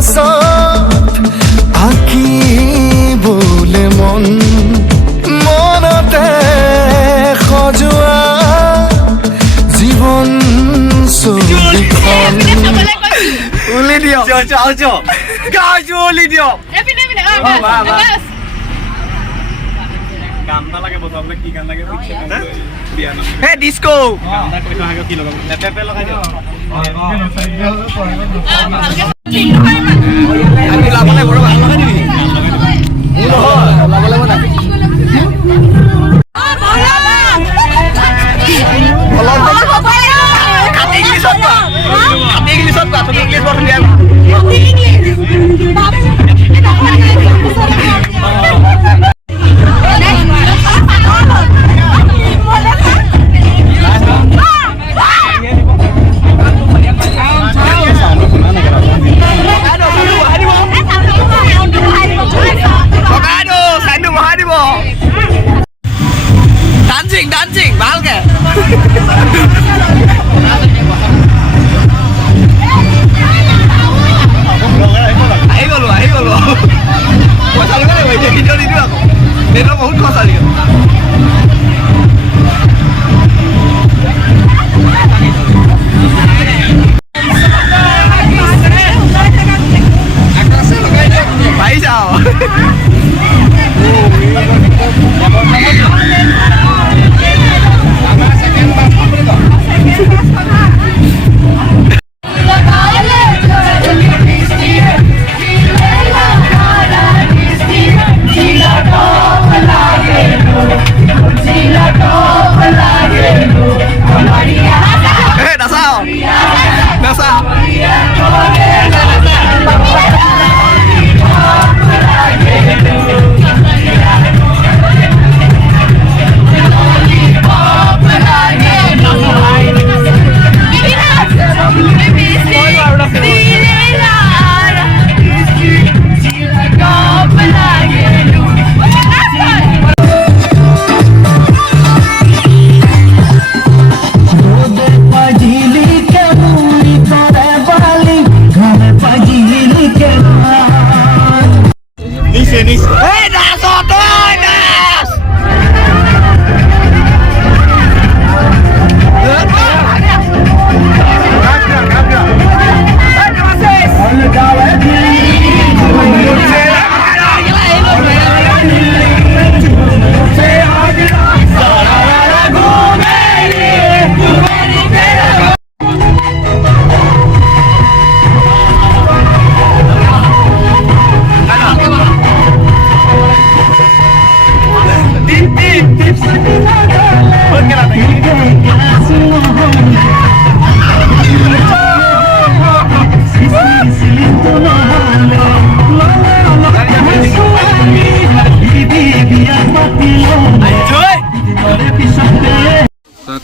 পাছত আঁকিবলে মন মনতে সজোৱা জীৱন ছবিখন উলি দিয়ক উলি দিয়ক গান লাগে বজাবলে কি গান লাগে হে ডিস্কো কি লগাম লেপেপে লগাই দিয়ক আমি লাভলে বড় ভাল লগাই দিবি লাভলে বড় dancing ভালকে আহি গলো পইচা লগে ভিডিঅ' দি দিওঁ আকৌ নেটৰ বহুত খৰচ আজি ভাই যাও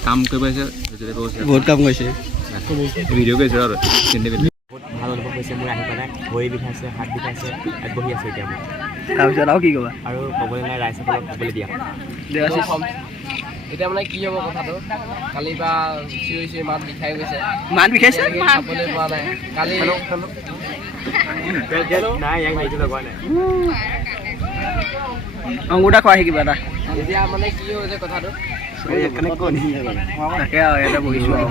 কাম কৰিব আছে বহুত কাম কৰিছে ভিডিঅ' কৰিছে আৰু বহুত ভাল অনুভৱ হৈছে মোৰ আহি পেলাই ভৰি বিষাইছে হাত বিষাইছে ইয়াত বহি আছে এতিয়া মই তাৰপিছত আৰু কি ক'বা আৰু ক'বলৈ নাই ৰাইজসকলক ক'বলৈ দিয়া এতিয়া মানে কি হ'ব কথাটো কালি বা চিঞৰি মাত বিষাই গৈছে মাত বিষাইছে খাবলৈ পোৱা নাই কালি নাই ইয়াক মাৰিটো লগোৱা নাই অংগুৰটা খোৱাহি কিবা এটা এতিয়া মানে কি হৈছে কথাটো তাকে আৰু ইয়াতে বহিছোঁ আৰু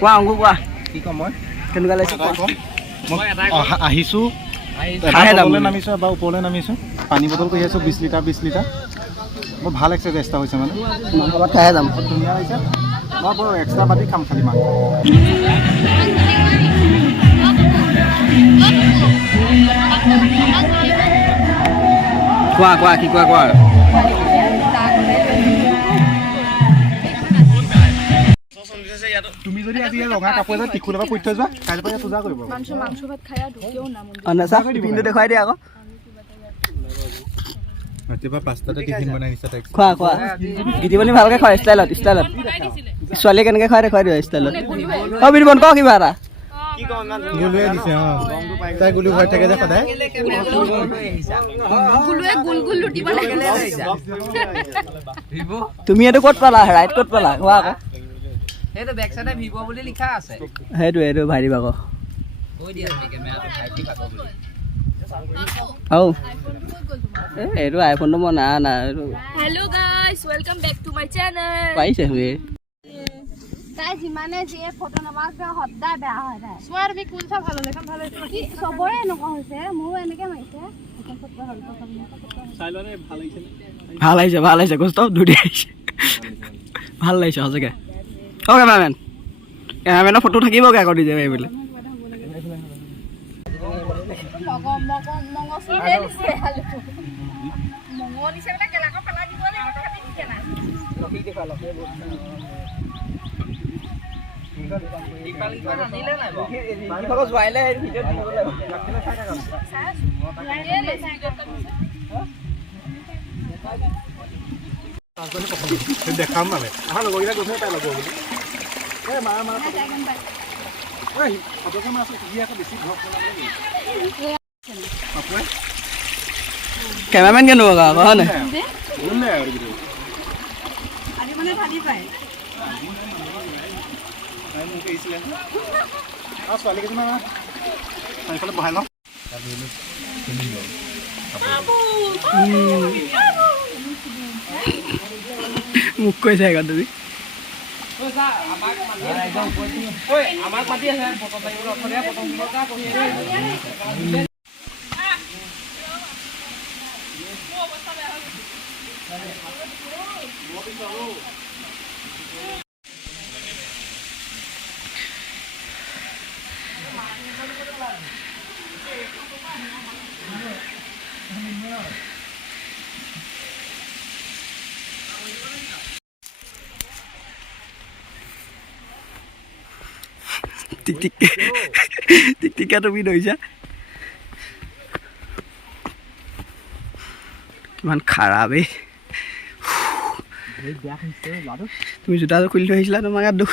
কোৱা অংকু কোৱা কি ক'ম মই কেনেকুৱা লাগিছে আহিছোঁ নামিছোঁ বা ওপৰলৈ নামিছোঁ পানী বটল কৰি আছোঁ 20 লিটাৰ বৰ ভাল এক্সাৰচাইজ এটা হৈছে মানে মাংস ভাত খাইহে যাম ধুনীয়া লাগিছে মই বৰ এক্সট্ৰা পাতি খাম খালি মাংস কোৱা কি কোৱা তুমি যদি আজি ৰঙা কাপোৰ এটা টিকুলৰ পৰা পৰি থৈ যোৱা কাইলৈ পৰা পূজা কৰিব মাংস ভাত খাই ঢুকিও না পিন্ধো দেখুৱাই দিয়া আকৌ ৰাতিপুৱা 5টাতে টিফিন বনাই নিছা তাইক খোৱা গীতিমণি ভালকে খোৱা ষ্টাইলত ছোৱালীয়ে কেনেকৈ খুৱাই দেখুৱাই দিয়া ষ্টাইলত বিৰিবন ক কিবা এটা গুলুৱে দিছে তাই গুলু ঘৰত থাকে যে সদায় তুমি এইটো ক'ত পালা ৰাইট ক'ত পালা কোৱা আকৌ সেইটো বেক সাইডে ভিভো বুলি লিখা আছে সেইটো ভাই দিবা আকৌ এইটো আইফোনটো মই না এইটো hello' guys welcome back to my channel পাইছে হুৱে তাই যিমানে যিয়ে ফটো নামাক সদায় বেয়া হয় তাই চোৱাৰ বি কোন চা ভাল দেখা ভাল চবৰে এনেকুৱা হৈছে মোৰো এনেকে মাৰিছে ভাল আহিছে কষ্ট ধুৰি আহিছে ভাল লাগিছে সঁচাকৈ অ' কেমেৰামেনৰ ফটো থাকিবগৈ আকৌ দি যাবে এইবিলাক দেখাম মানে আমাৰ লগৰকেইটা গৈছে তাই লগৰ বুলি কেমেৰামেন কেনেকুৱা আকৌ হয় নাই ছোৱালী কেইজনমান চাৰিফালে বহাই লওঁ মোক কৈছে আকৌ তুমি টিকা তুমি ধৰিছা কিমান খাৰাপ তুমি জোতাযোৰ খুলি থৈ আহিছিলা তোমাৰ গাত দুখ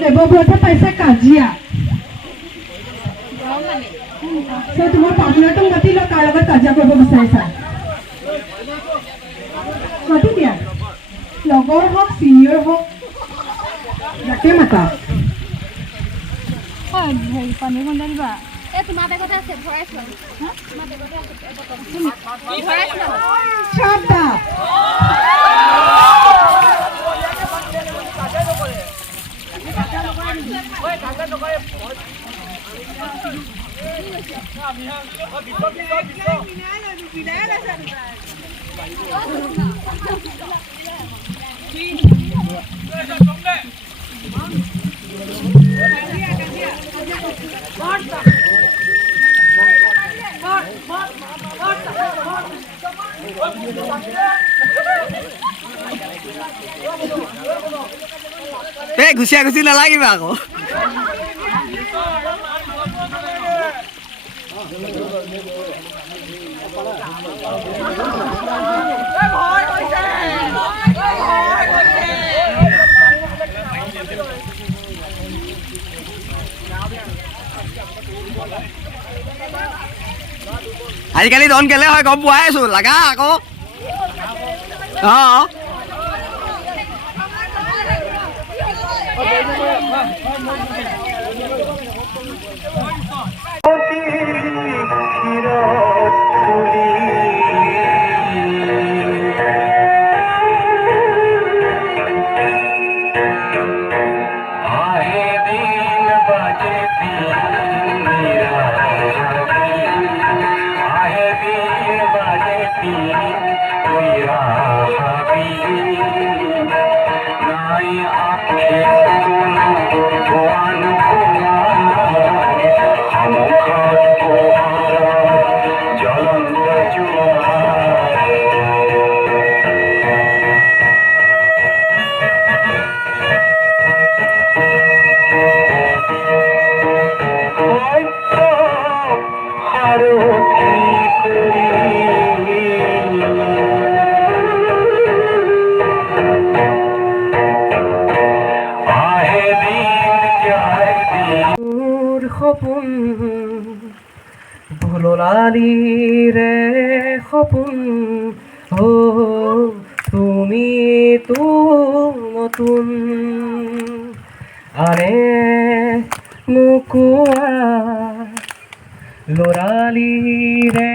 দেৱব্ৰতে পাইছে কাজিয়া তোমাৰ পাৰ্টনাৰটো মাতি লোৱা কাৰ লগত কাজিয়া কৰিব বিচাৰিছা মাতি দিয়া লগৰ হওক চিনিয়ৰ হওক যাকে মাতা পানী খুন্দা দিবা এই তোমাৰ বেগতে আছে ভৰাইছো তোমাৰ বেগতে আছে শ্ৰদ্ধা এই ঘুচিয়া ঘুচি নালাগিবা আকৌ আজিকালি ধন কেলে হয় গম পোৱাই আছো লাগা আকৌ অঁ সপোন ভুললালি ৰে সপোন ও তুমি তো নতুন আৰে নোকোৱা লৰালি ৰে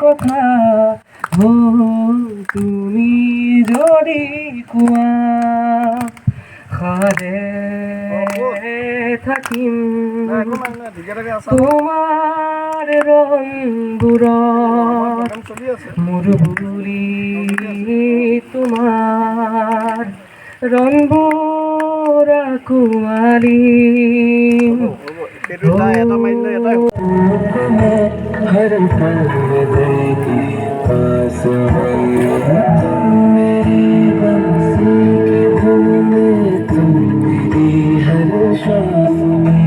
কথা ও তুমি যদি কোৱা সাৰে থাকিম তোমাৰ ৰংবোৰত মোৰ বুলি তোমাৰ ৰংবোৰ কুঁৱালী हर पर्दे के पास मेरी बंसी की धुन में तुम मेरी हर सांस में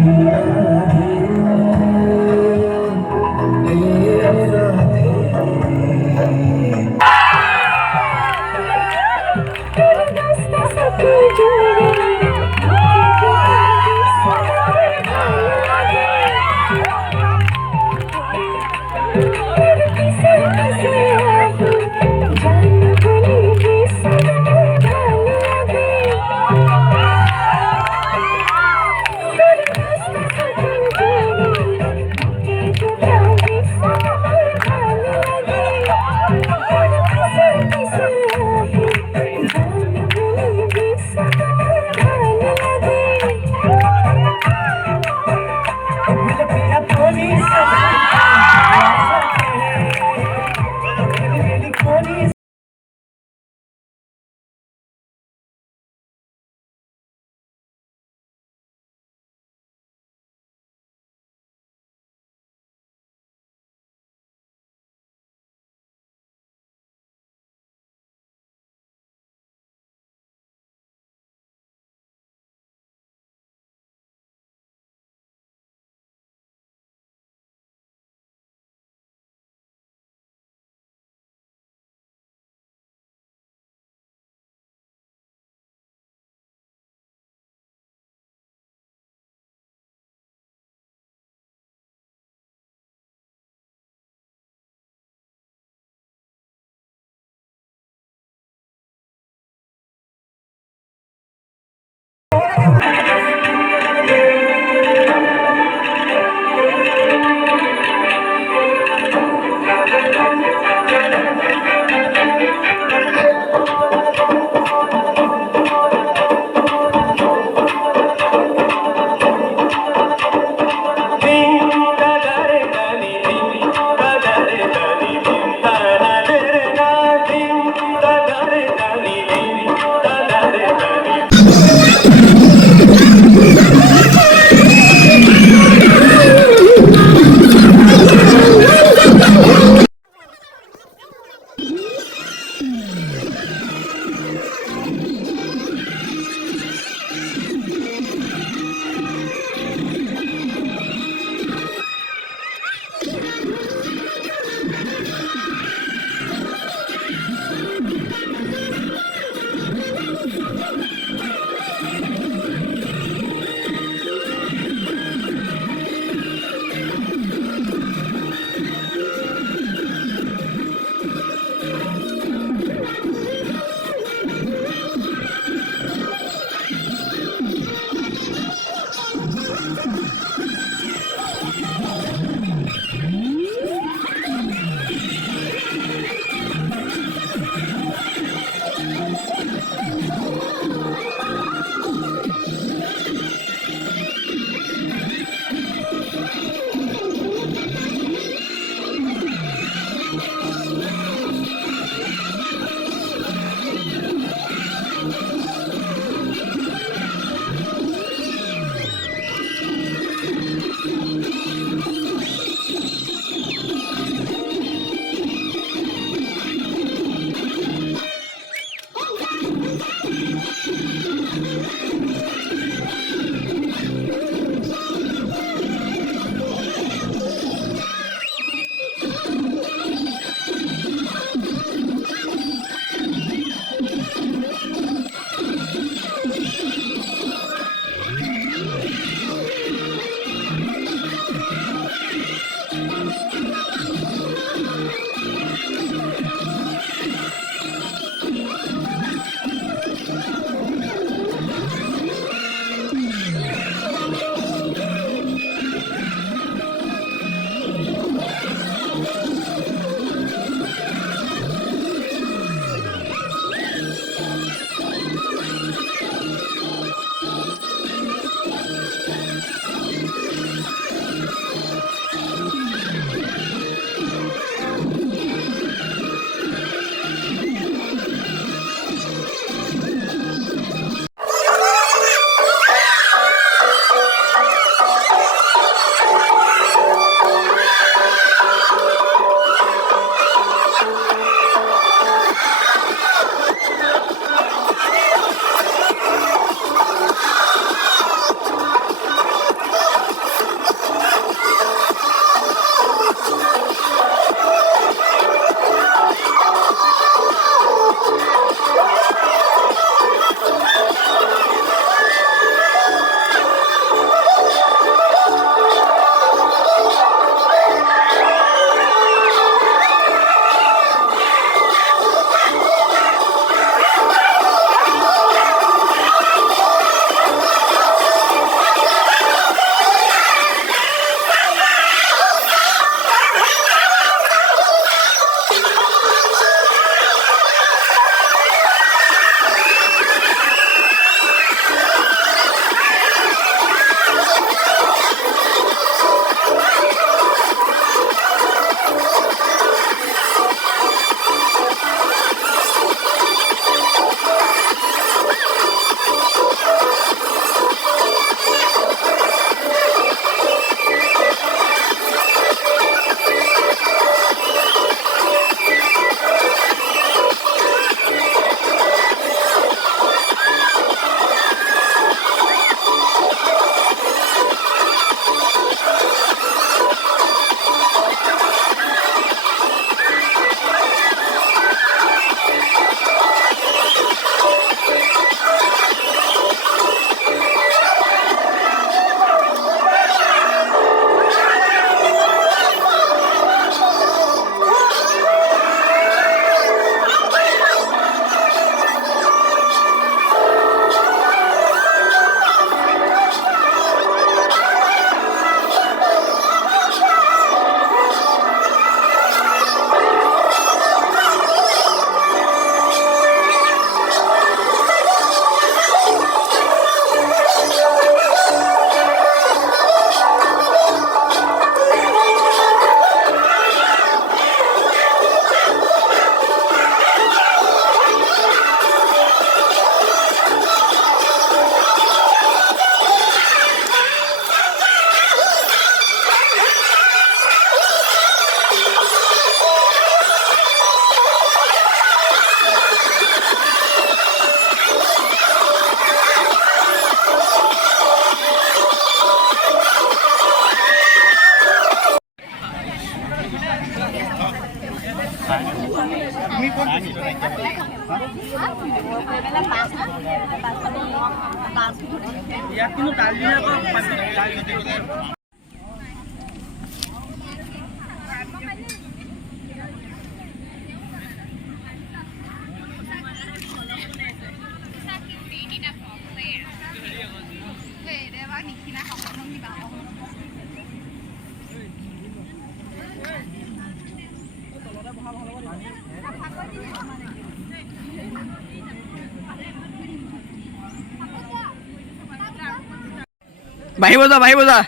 বাহিব যা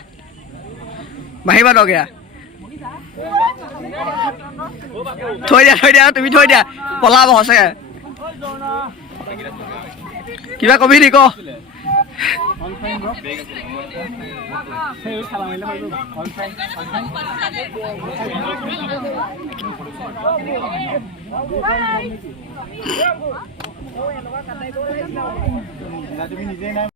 বাহিবা দগেয়া থৈ দিয়া তুমি থৈ দিয়া পলাব সঁচাকে কিবা কবি নি ক তুমি নিজেই নাই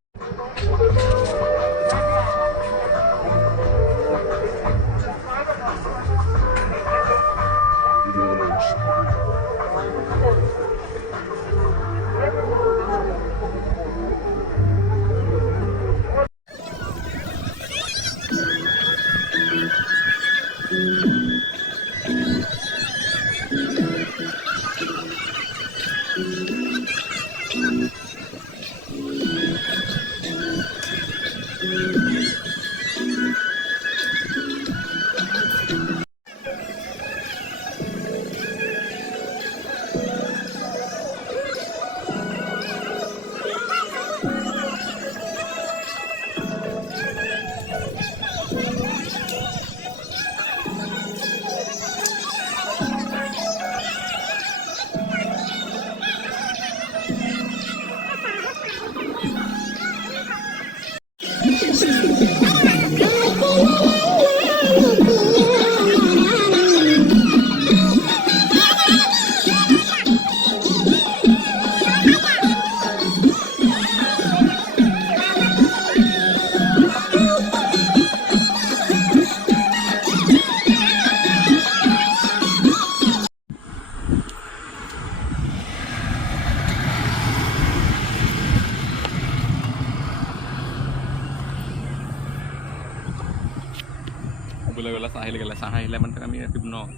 boleh bola sahil man kami pibno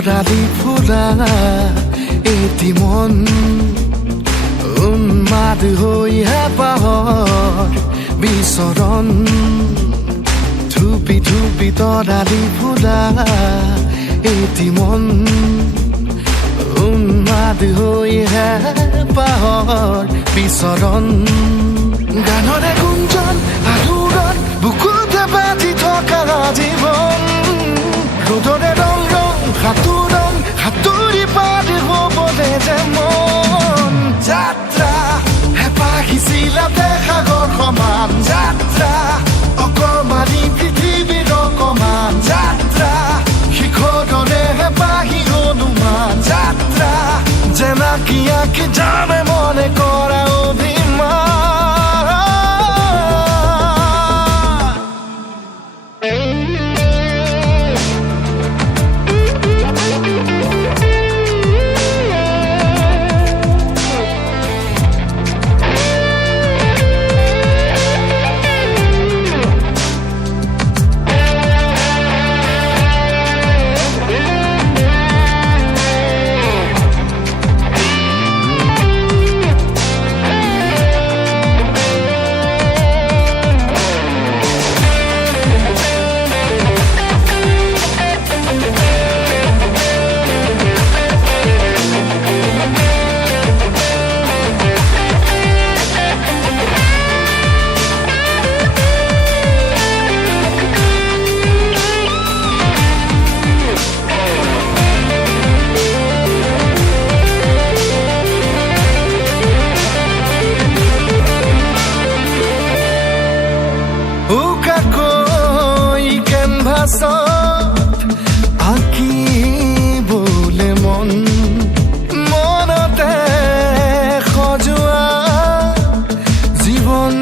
Tarali ফুলা এটি মন উন্মাদ হৈ হেঁপাহৰ বিচৰণ ধুপি ধুপি তৰালি ফুলা এটি মন উন্মাদ হৈ হেঁপাহৰ বিচৰণ গানৰে গুঞ্জন আলোড়ন বুকুতে বাজি থকা জীৱন ৰ'দৰে ৰং ৰং সাঁতোৰং সাঁতুৰি পাৰি হ'বলে যে মন যাত্ৰা হেঁপাহিছিলাতে সাগৰ সমান যাত্ৰা অকমানি পৃথিৱীৰ অকমান যাত্ৰা শিখৰৰে হেঁপাহি অনুমান যাত্ৰা জেনাকি আঁকি জানে মনে কৰা অভিমান আঁকিবলে মন মনতে সজোৱা জীৱন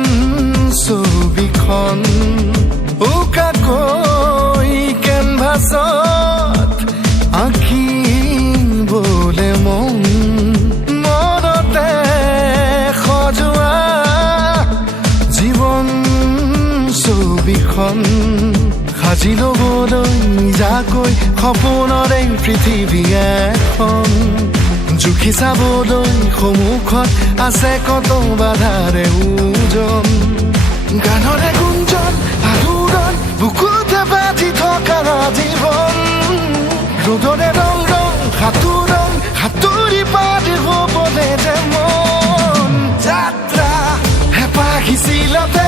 ছবিখন উকাকৈ কেনভাছত আঁকিবলে মন মনতে সজোৱা জীৱন ছবিখন সাজি ল'বলৈ নিজাকৈ সপোনৰে পৃথিৱী এখন জুখি চাবলৈ সন্মুখত আছে কত বাধাৰে ওজন গানৰে গুঞ্জন আলোড়ন বুকুতে বাজি থকা জীৱন ৰ'দৰে ৰং ৰং সাঁতোৰং সাঁতুৰি পাৰি হ'বলে যে মন যাত্ৰা হেঁপাহিছিলাতে